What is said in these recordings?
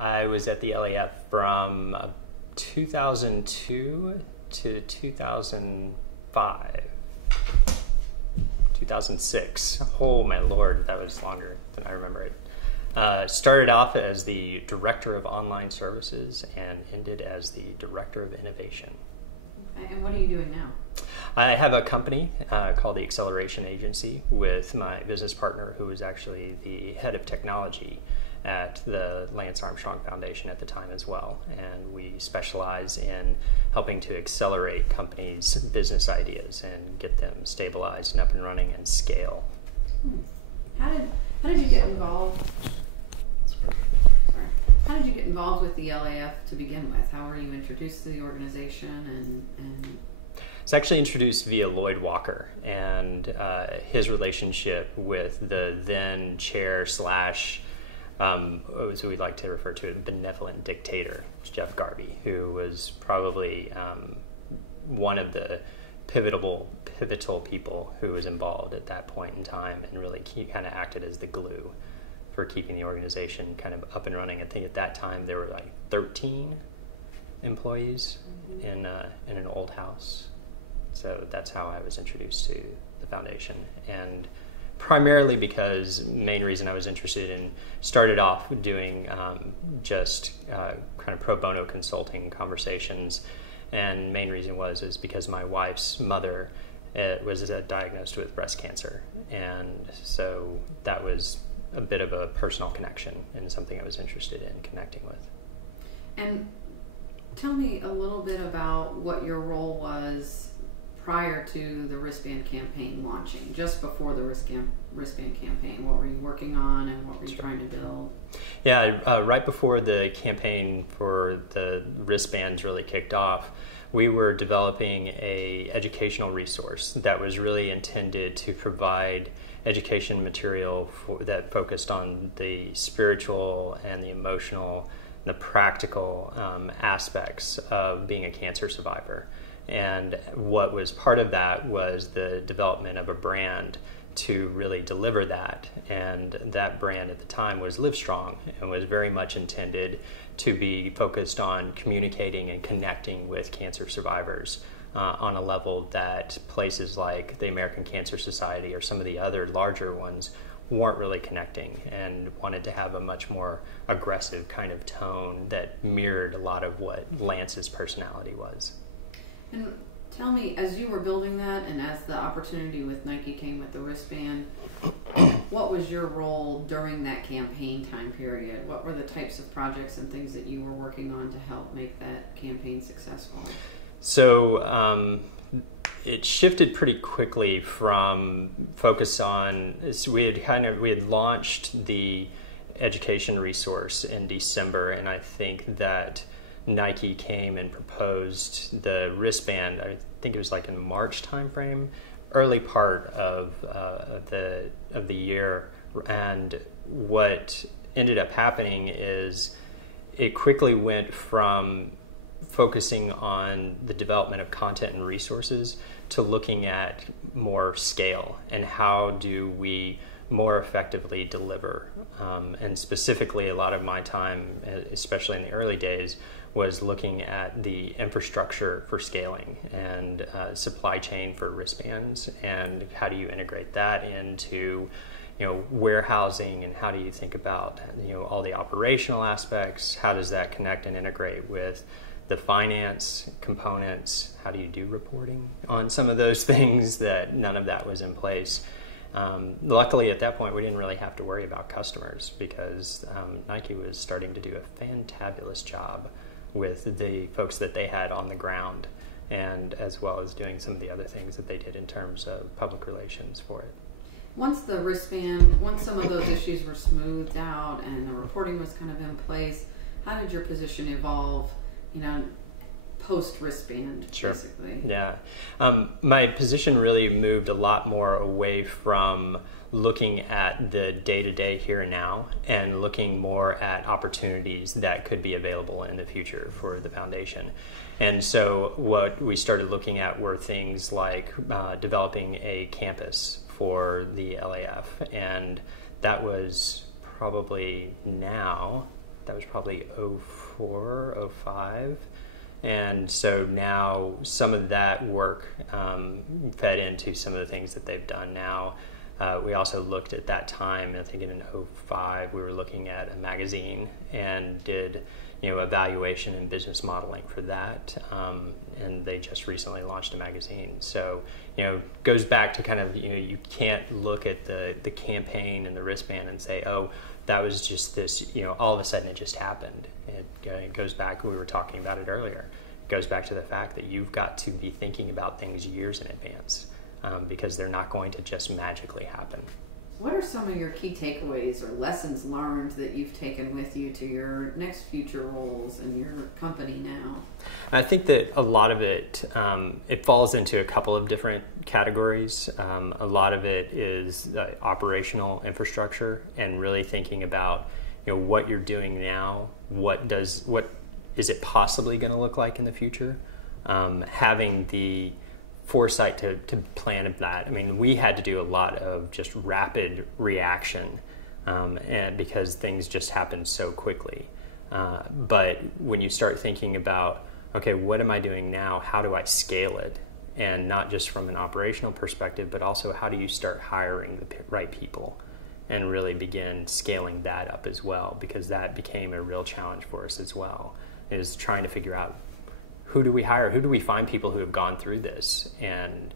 I was at the LAF from 2002 to 2005. 2006. Oh my lord, that was longer than I remember it. Started off as the Director of Online Services and ended as the Director of Innovation. Okay, and what are you doing now? I have a company called the Acceleration Agency with my business partner, who was actually the head of technology at the Lance Armstrong Foundation at the time as well. And we specialize in helping to accelerate companies' business ideas and get them stabilized and up and running and scale. How did you get involved? Sorry. How did you get involved with the LAF to begin with? How were you introduced to the organization? And I was actually introduced via Lloyd Walker and his relationship with the then chair slash as we like to refer to it, benevolent dictator, Jeff Garvey, who was probably one of the pivotal people who was involved at that point in time and really kind of acted as the glue for keeping the organization kind of up and running. I think at that time there were like 13 employees in an old house. So that's how I was introduced to the foundation. And primarily because main reason I was interested in started off doing just kind of pro bono consulting conversations, and main reason is because my wife's mother was diagnosed with breast cancer, and so that was a bit of a personal connection and something I was interested in connecting with. And tell me a little bit about what your role was prior to the wristband campaign launching, just before the wristband campaign. What were you working on and what were you trying to build? Yeah, right before the campaign for the wristbands really kicked off, we were developing a educational resource that was really intended to provide education material that focused on the spiritual and the emotional, the practical aspects of being a cancer survivor. And what was part of that was the development of a brand to really deliver that. And that brand at the time was Livestrong and was very much intended to be focused on communicating and connecting with cancer survivors on a level that places like the American Cancer Society or some of the other larger ones weren't really connecting, and wanted to have a much more aggressive kind of tone that mirrored a lot of what Lance's personality was. And tell me, as you were building that and as the opportunity with Nike came with the wristband, what was your role during that campaign time period? What were the types of projects and things that you were working on to help make that campaign successful? So it shifted pretty quickly from focus on, we had launched the education resource in December, and I think that Nike came and proposed the wristband. I think it was like in March timeframe, early part of the year. And what ended up happening is it quickly went from focusing on the development of content and resources to looking at more scale and how do we more effectively deliver. And specifically, a lot of my time, especially in the early days, was looking at the infrastructure for scaling and supply chain for wristbands, and how do you integrate that into warehousing, and how do you think about all the operational aspects, how does that connect and integrate with the finance components, how do you do reporting on some of those things, that none of that was in place. Luckily, at that point, we didn't really have to worry about customers because Nike was starting to do a fantabulous job with the folks that they had on the ground, and as well as doing some of the other things that they did in terms of public relations for it. Once some of those issues were smoothed out and the reporting was kind of in place, how did your position evolve, post wristband, Sure. basically? Yeah. My position really moved a lot more away from looking at the day-to-day here and now and looking more at opportunities that could be available in the future for the foundation. And so what we started looking at were things like developing a campus for the LAF, and that was probably now that was probably '04, '05. And so now some of that work fed into some of the things that they've done now. We also looked at that time, I think in '05, we were looking at a magazine and did, evaluation and business modeling for that. And they just recently launched a magazine. So, goes back to kind of, you can't look at the campaign and the wristband and say, oh, that was just this, all of a sudden it just happened. It goes back, we were talking about it earlier, it goes back to the fact that you've got to be thinking about things years in advance because they're not going to just magically happen. What are some of your key takeaways or lessons learned that you've taken with you to your next future roles in your company now? I think that a lot of it, it falls into a couple of different categories. A lot of it is operational infrastructure and really thinking about, what you're doing now, what is it possibly going to look like in the future? Having the foresight to plan that. I mean, we had to do a lot of just rapid reaction and because things just happened so quickly. But when you start thinking about, okay, what am I doing now? How do I scale it? And not just from an operational perspective, but also how do you start hiring the right people and really begin scaling that up as well? Because that became a real challenge for us as well, is trying to figure out, who do we hire? Who do we find people who have gone through this? And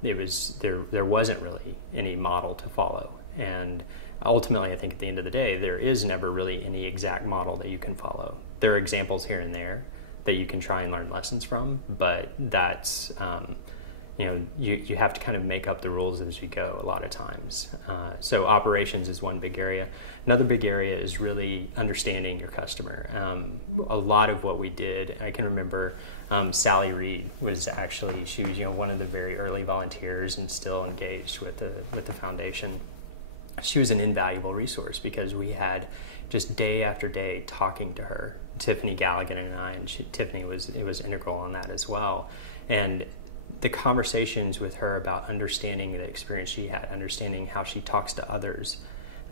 there wasn't really any model to follow. And ultimately, I think at the end of the day, there is never really any exact model that you can follow. There are examples here and there that you can try and learn lessons from, but that's, you have to kind of make up the rules as you go a lot of times. So operations is one big area. Another big area is really understanding your customer. A lot of what we did, I can remember Sally Reed was actually, she was one of the very early volunteers and still engaged with the foundation. She was an invaluable resource because we had just day after day talking to her, Tiffany Galligan and I, and Tiffany was integral on that as well. And the conversations with her about understanding the experience she had, understanding how she talks to others,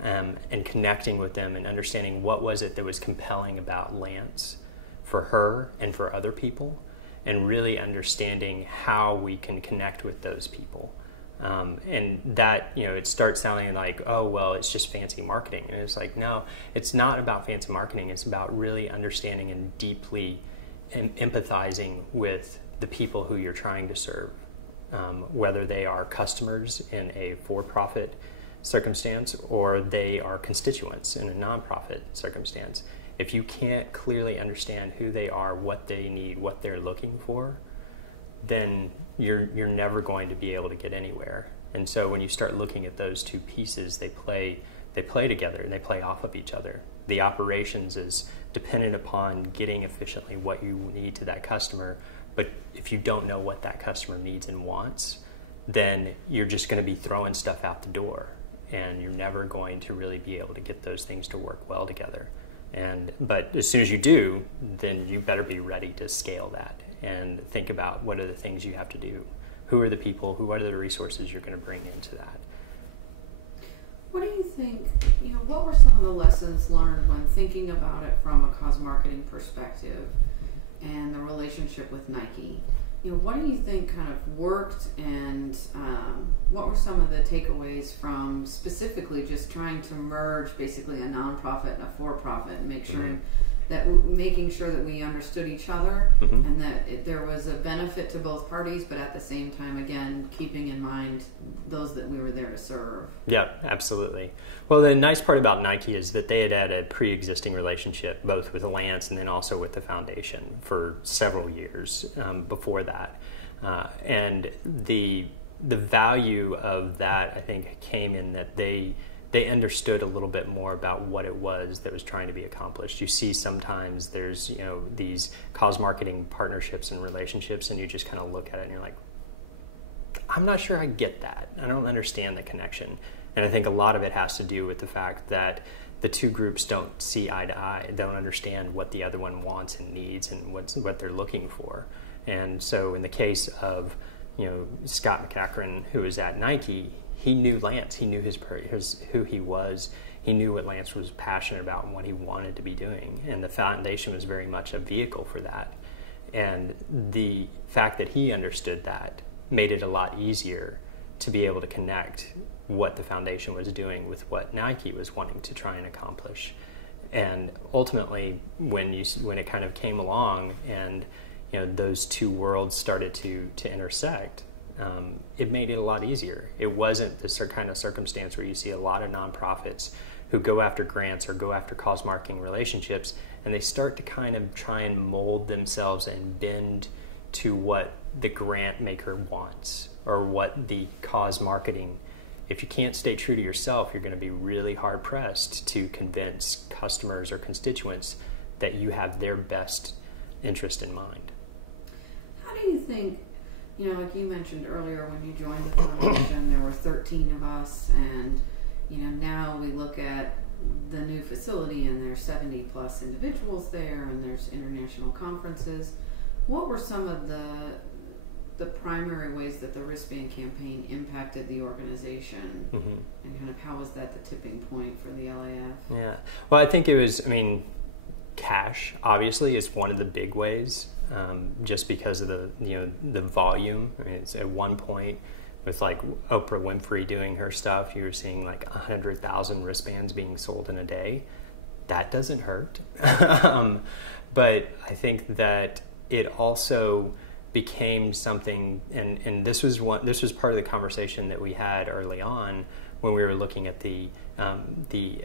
and connecting with them and understanding what was it that was compelling about Lance for her and for other people, and really understanding how we can connect with those people. And that, it starts sounding like, oh, well, it's just fancy marketing. And it's like, no, it's not about fancy marketing. It's about really understanding and deeply empathizing with the people who you're trying to serve, whether they are customers in a for-profit circumstance or they are constituents in a nonprofit circumstance. If you can't clearly understand who they are, what they need, what they're looking for, then you're never going to be able to get anywhere. And so when you start looking at those two pieces, they play together and they play off of each other. The operations is dependent upon getting efficiently what you need to that customer, but if you don't know what that customer needs and wants, then you're just going to be throwing stuff out the door, and you're never going to really be able to get those things to work well together. But as soon as you do, then you better be ready to scale that and think about what are the things you have to do. Who are the people, what are the resources you're going to bring into that? What do you think, what were some of the lessons learned when thinking about it from a cause marketing perspective and the relationship with Nike? What do you think kind of worked, and what were some of the takeaways from specifically just trying to merge basically a nonprofit and a for-profit and make sure making sure that we understood each other and that there was a benefit to both parties, but at the same time, again, keeping in mind those that we were there to serve? Yeah, absolutely. Well, the nice part about Nike is that they had a pre-existing relationship both with Lance and then also with the foundation for several years before that. And the value of that, I think, came in that they understood a little bit more about what it was that was trying to be accomplished. You see sometimes there's, these cause marketing partnerships and relationships, and you just kind of look at it and you're like, I'm not sure I get that. I don't understand the connection. And I think a lot of it has to do with the fact that the two groups don't see eye to eye, don't understand what the other one wants and needs and what they're looking for. And so in the case of, Scott McCachran, who was at Nike, he knew Lance. He knew who he was. he knew what Lance was passionate about and what he wanted to be doing. And the foundation was very much a vehicle for that. And the fact that he understood that made it a lot easier to be able to connect what the foundation was doing with what Nike was wanting to try and accomplish. And ultimately, when it kind of came along and those two worlds started to intersect, it made it a lot easier. It wasn't the kind of circumstance where you see a lot of nonprofits who go after grants or go after cause marketing relationships, and they start to kind of try and mold themselves and bend to what the grant maker wants or what the cause marketing. If you can't stay true to yourself, you're going to be really hard pressed to convince customers or constituents that you have their best interest in mind. How do you think, like you mentioned earlier, when you joined the foundation, there were 13 of us, and now we look at the new facility and there's 70 plus individuals there, and there's international conferences. What were some of the primary ways that the wristband campaign impacted the organization, and kind of how was that the tipping point for the LAF? Yeah, well, I think it was, cash obviously is one of the big ways, just because of the volume. It's at one point with like Oprah Winfrey doing her stuff, you were seeing like 100,000 wristbands being sold in a day. That doesn't hurt. But I think that it also became something, and this was part of the conversation that we had early on when we were looking at the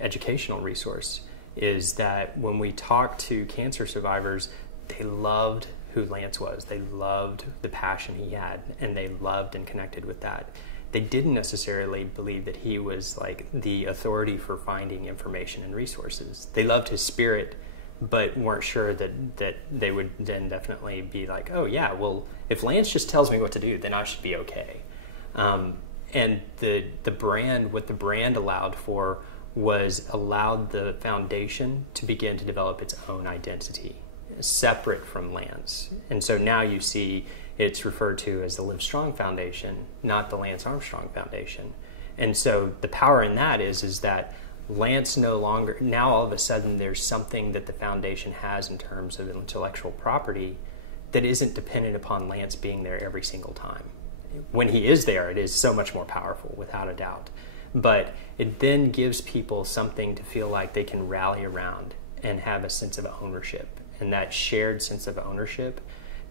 educational resource, is that when we talked to cancer survivors, they loved who Lance was. They loved the passion he had, and they loved and connected with that. They didn't necessarily believe that he was like the authority for finding information and resources. They loved his spirit, but weren't sure that they would then definitely be like, oh yeah, well, if Lance just tells me what to do, then I should be okay. And the brand, what the brand allowed for, was allowed the foundation to begin to develop its own identity, separate from Lance. And so now you see it's referred to as the Live Strong Foundation, not the Lance Armstrong Foundation. And so the power in that is that Lance no longer, now all of a sudden there's something that the foundation has in terms of intellectual property that isn't dependent upon Lance being there every single time. When he is there, it is so much more powerful, without a doubt. But it then gives people something to feel like they can rally around and have a sense of ownership. And that shared sense of ownership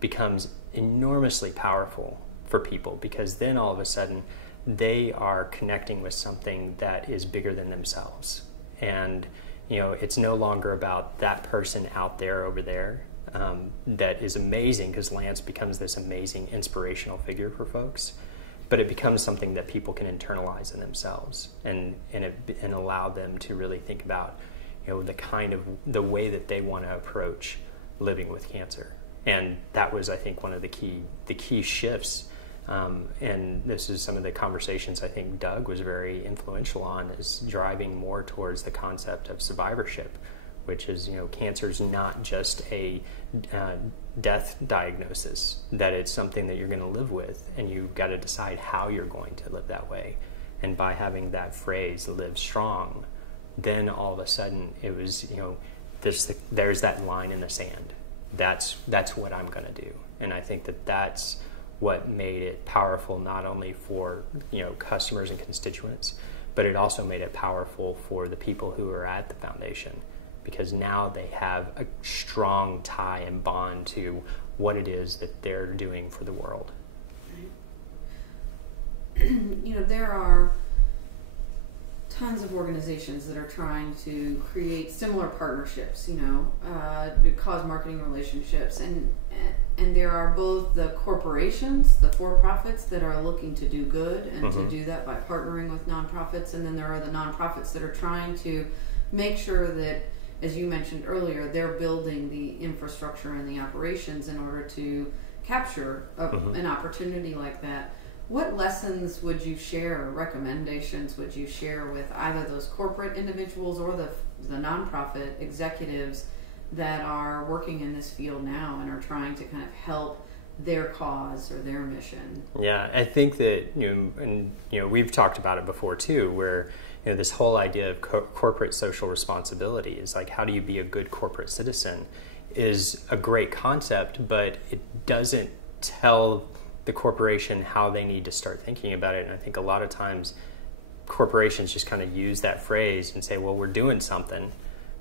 becomes enormously powerful for people, because then all of a sudden they are connecting with something that is bigger than themselves. And it's no longer about that person out there over there. That is amazing, because Lance becomes this amazing inspirational figure for folks, but it becomes something that people can internalize in themselves and allow them to really think about the way that they want to approach living with cancer. And that was, I think, one of the key shifts. And this is some of the conversations I think Doug was very influential on, is driving more towards the concept of survivorship, which is, cancer's not just a death diagnosis, that it's something that you're going to live with, and you've got to decide how you're going to live that way. And by having that phrase, live strong, then all of a sudden it was, there's that line in the sand. That's what I'm going to do. And I think that that's what made it powerful, not only for customers and constituents, but it also made it powerful for the people who are at the foundation, because now they have a strong tie and bond to what it is that they're doing for the world. There are tons of organizations that are trying to create similar partnerships, cause marketing relationships, and there are both the corporations, the for-profits that are looking to do good and to do that by partnering with nonprofits, and then there are the nonprofits that are trying to make sure that, as you mentioned earlier, they're building the infrastructure and the operations in order to capture an opportunity like that. What lessons would you share, or recommendations would you share with either those corporate individuals or the nonprofit executives that are working in this field now and are trying to kind of help their cause or their mission? Yeah, I think that we've talked about it before too, where this whole idea of corporate social responsibility is like, how do you be a good corporate citizen, is a great concept, but it doesn't tell the corporation how they need to start thinking about it. And I think a lot of times corporations just kind of use that phrase and say, well, we're doing something,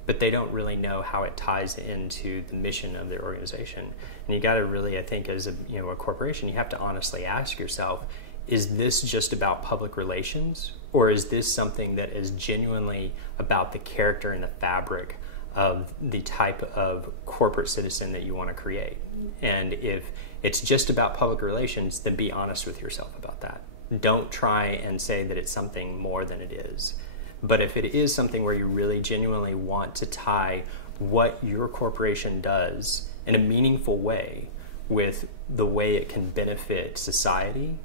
but they don't really know how it ties into the mission of their organization. And you got to really, I think, as a corporation, you have to honestly ask yourself, is this just about public relations, or is this something that is genuinely about the character and the fabric of the type of corporate citizen that you want to create? And if it's just about public relations, then be honest with yourself about that. Don't try and say that it's something more than it is. But if it is something where you really genuinely want to tie what your corporation does in a meaningful way with the way it can benefit society,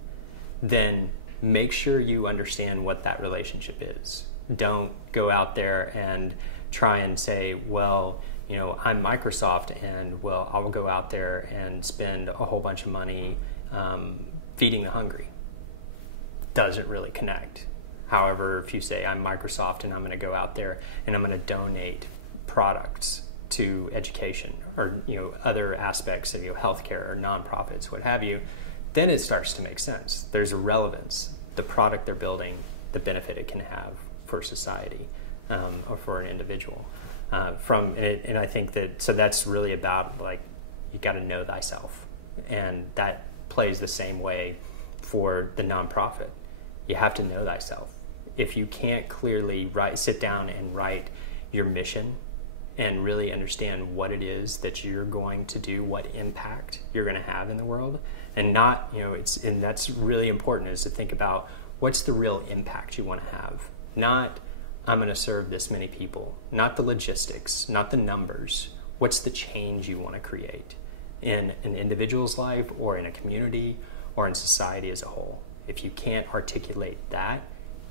then make sure you understand what that relationship is. Don't go out there and try and say, well, I'm Microsoft, and well, I'll go out there and spend a whole bunch of money feeding the hungry. Doesn't really connect. However, if you say I'm Microsoft and I'm going to go out there and I'm going to donate products to education or other aspects of healthcare or nonprofits, what have you, then it starts to make sense. There's a relevance. The product they're building, the benefit it can have for society or for an individual. And I think that's really about, like, you got to know thyself, and that plays the same way for the nonprofit. You have to know thyself. If you can't clearly sit down and write your mission and really understand what it is that you're going to do, what impact you're going to have in the world, and not, and that's really important, is to think about what's the real impact you want to have. Not, I'm going to serve this many people, not the logistics, not the numbers. What's the change you want to create in an individual's life or in a community or in society as a whole? If you can't articulate that,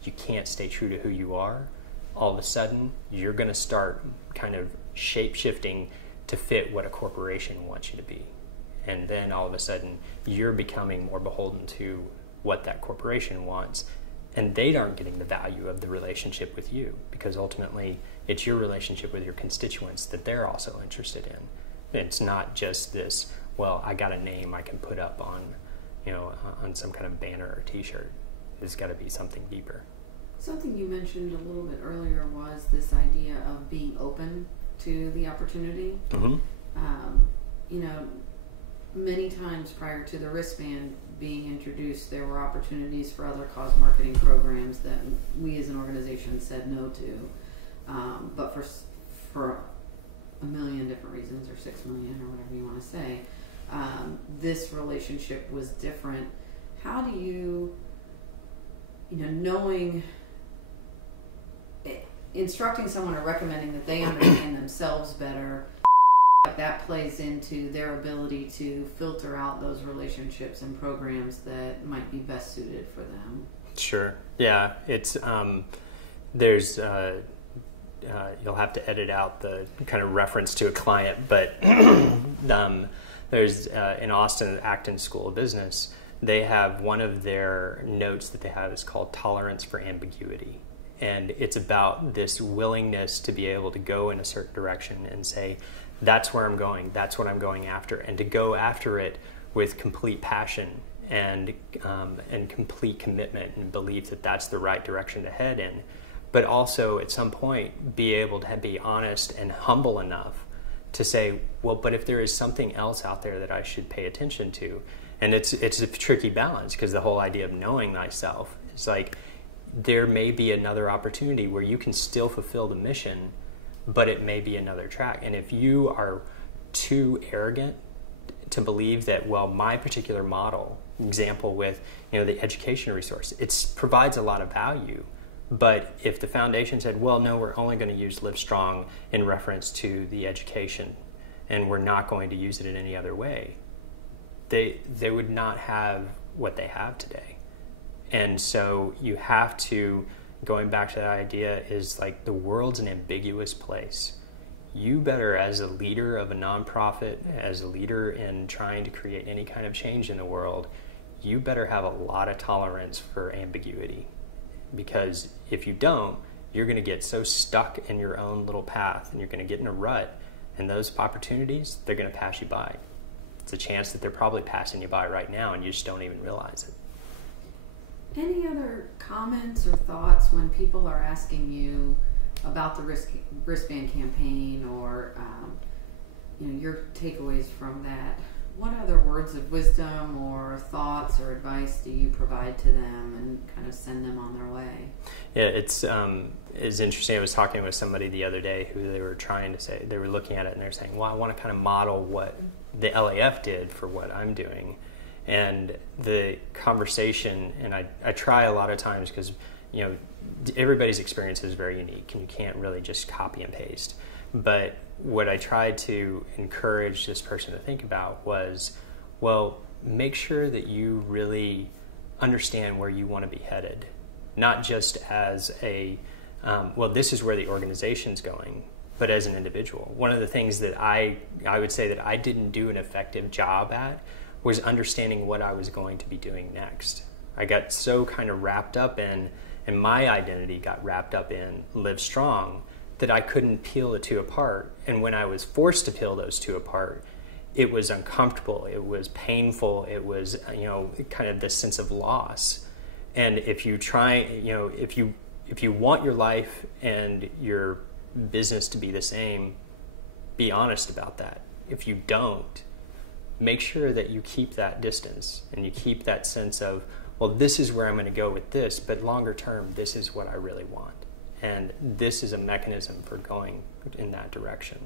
you can't stay true to who you are. All of a sudden, you're going to start kind of shape-shifting to fit what a corporation wants you to be. And then all of a sudden, you're becoming more beholden to what that corporation wants. And they aren't getting the value of the relationship with you, because ultimately, it's your relationship with your constituents that they're also interested in. It's not just this, well, I got a name I can put up on some kind of banner or t-shirt. There's got to be something deeper. Something you mentioned a little bit earlier was this idea of being open to the opportunity. Mm-hmm. Many times prior to the wristband being introduced, there were opportunities for other cause marketing programs that we as an organization said no to. But for a million different reasons, or 6 million, or whatever you want to say, this relationship was different. How do you, instructing someone or recommending that they understand themselves better, that plays into their ability to filter out those relationships and programs that might be best suited for them? Sure. Yeah, it's there's you'll have to edit out the kind of reference to a client, but there's in Austin at Acton School of Business, they have one of their notes that they have is called Tolerance for Ambiguity. And it's about this willingness to be able to go in a certain direction and say, that's where I'm going, that's what I'm going after, and to go after it with complete passion and complete commitment and belief that that's the right direction to head in. But also at some point be able to be honest and humble enough to say, well, but if there is something else out there that I should pay attention to. And it's a tricky balance, because the whole idea of knowing thyself is like, there may be another opportunity where you can still fulfill the mission, but it may be another track. And if you are too arrogant to believe that, well, my particular model, example with the education resource, it provides a lot of value. But if the foundation said, well, no, we're only going to use Livestrong in reference to the education, and we're not going to use it in any other way, they would not have what they have today. And so you have to, going back to that idea, is like, the world's an ambiguous place. You better, as a leader of a nonprofit, as a leader in trying to create any kind of change in the world, you better have a lot of tolerance for ambiguity. because if you don't, you're going to get so stuck in your own little path and you're going to get in a rut, and those opportunities, they're going to pass you by. It's a chance that they're probably passing you by right now and you just don't even realize it. Any other comments or thoughts when people are asking you about the wristband campaign, or your takeaways from that? What other words of wisdom or thoughts or advice do you provide to them and kind of send them on their way? Yeah, it's interesting. I was talking with somebody the other day who they were trying to say, they were looking at it and they're saying, well, I want to kind of model what the LAF did for what I'm doing. And the conversation, and I try a lot of times because, everybody's experience is very unique and you can't really just copy and paste. But what I tried to encourage this person to think about was, well, make sure that you really understand where you want to be headed. Not just as this is where the organization's going, but as an individual. One of the things that I would say that I didn't do an effective job at was understanding what I was going to be doing next. I got so kind of wrapped up in, and my identity got wrapped up in Live Strong, that I couldn't peel the two apart. And when I was forced to peel those two apart, it was uncomfortable, it was painful, it was, kind of this sense of loss. And if you try, if you want your life and your business to be the same, be honest about that. If you don't, make sure that you keep that distance and you keep that sense of, well, this is where I'm going to go with this, but longer term, this is what I really want. And this is a mechanism for going in that direction.